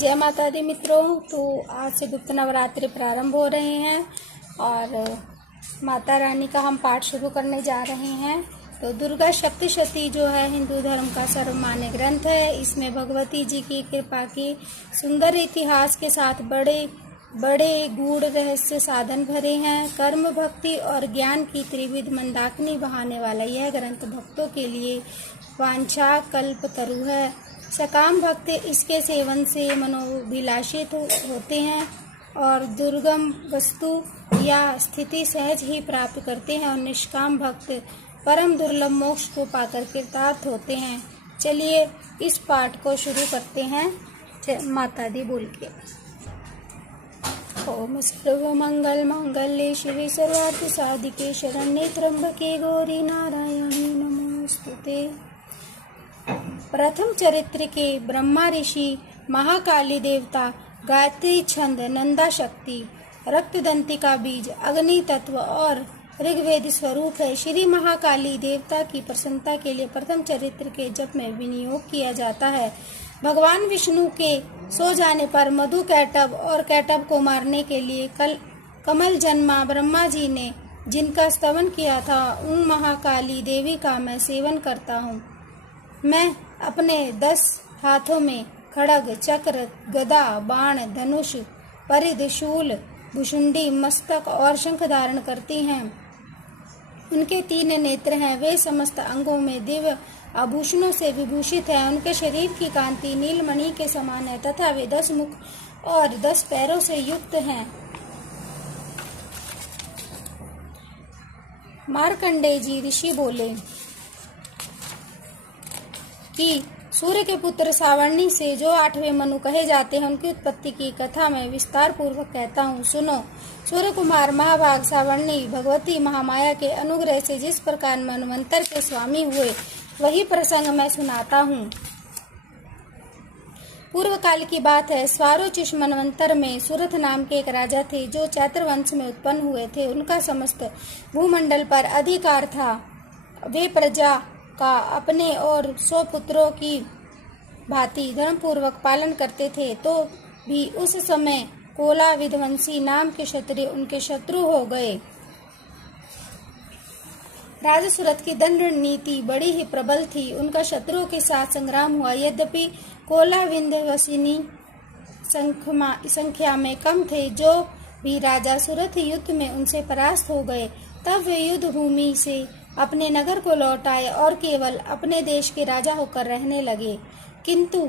जय माता दी मित्रों। तो आज से गुप्त नवरात्रि प्रारंभ हो रहे हैं और माता रानी का हम पाठ शुरू करने जा रहे हैं। तो दुर्गा सप्तशती जो है हिंदू धर्म का सर्वमान्य ग्रंथ है। इसमें भगवती जी की कृपा की सुंदर इतिहास के साथ बड़े बड़े गूढ़ रहस्य साधन भरे हैं। कर्म, भक्ति और ज्ञान की त्रिविध मंदाकिनी बहाने वाला यह ग्रंथ भक्तों के लिए वांछा कल्प तरु है। सकाम भक्त इसके सेवन से मनोभिलाषित होते हैं और दुर्गम वस्तु या स्थिति सहज ही प्राप्त करते हैं और निष्काम भक्त परम दुर्लभ मोक्ष को पाकर कृतार्थ होते हैं। चलिए इस पाठ को शुरू करते हैं माता दी बोल के। ओम सर्वमंगल मांगल्ये शिवे सर्वार्थ साधिके शरण्ये त्र्यंबके गौरी नारायणी नमोस्तुते। प्रथम चरित्र के ब्रह्मा ऋषि, महाकाली देवता, गायत्री छंद, नंदा शक्ति, रक्तदंती का बीज, अग्नि तत्व और ऋग्वेद स्वरूप है। श्री महाकाली देवता की प्रसन्नता के लिए प्रथम चरित्र के जप में विनियोग किया जाता है। भगवान विष्णु के सो जाने पर मधु कैटभ और कैटभ को मारने के लिए कमल जन्मा ब्रह्मा जी ने जिनका स्तवन किया था, उन महाकाली देवी का मैं सेवन करता हूँ। मैं अपने 10 हाथों में खड्ग, चक्र, गदा, बाण, धनुष, परिध, शूल, भुशुंडी, मस्तक और शंख धारण करती हैं। उनके 3 नेत्र हैं। वे समस्त अंगों में दिव्य आभूषणों से विभूषित हैं। उनके शरीर की कांति नीलमणि के समान है तथा वे 10 मुख और 10 पैरों से युक्त हैं। मार्कंडेय जी ऋषि बोले कि सूर्य के पुत्र सावर्णी से जो 8वें मनु कहे जाते हैं, उनकी उत्पत्ति की कथा मैं विस्तार पूर्वक कहता हूँ, सुनो। सूर्य कुमार महाभाग सावर्णी भगवती महामाया के अनुग्रह से जिस प्रकार मनवंतर के स्वामी हुए, वही प्रसंग मैं सुनाता हूँ। पूर्व काल की बात है। स्वारोचिष मनवंतर में सुरथ नाम के एक राजा थे जो चैत्र वंश में उत्पन्न हुए थे। उनका समस्त भूमंडल पर अधिकार था। वे प्रजा का अपने और 100 पुत्रों की भांति धर्मपूर्वक पालन करते थे। तो भी उस समय कोला विध्वंसी नाम के क्षत्रिय उनके शत्रु हो गए। राजा सुरथ की दंड नीति बड़ी ही प्रबल थी। उनका शत्रुओं के साथ संग्राम हुआ। यद्यपि कोला विंध्यवासिनी संख्या में कम थे, जो भी राजा सुरथ युद्ध में उनसे परास्त हो गए। तब वे युद्ध भूमि से अपने नगर को लौट आए और केवल अपने देश के राजा होकर रहने लगे। किंतु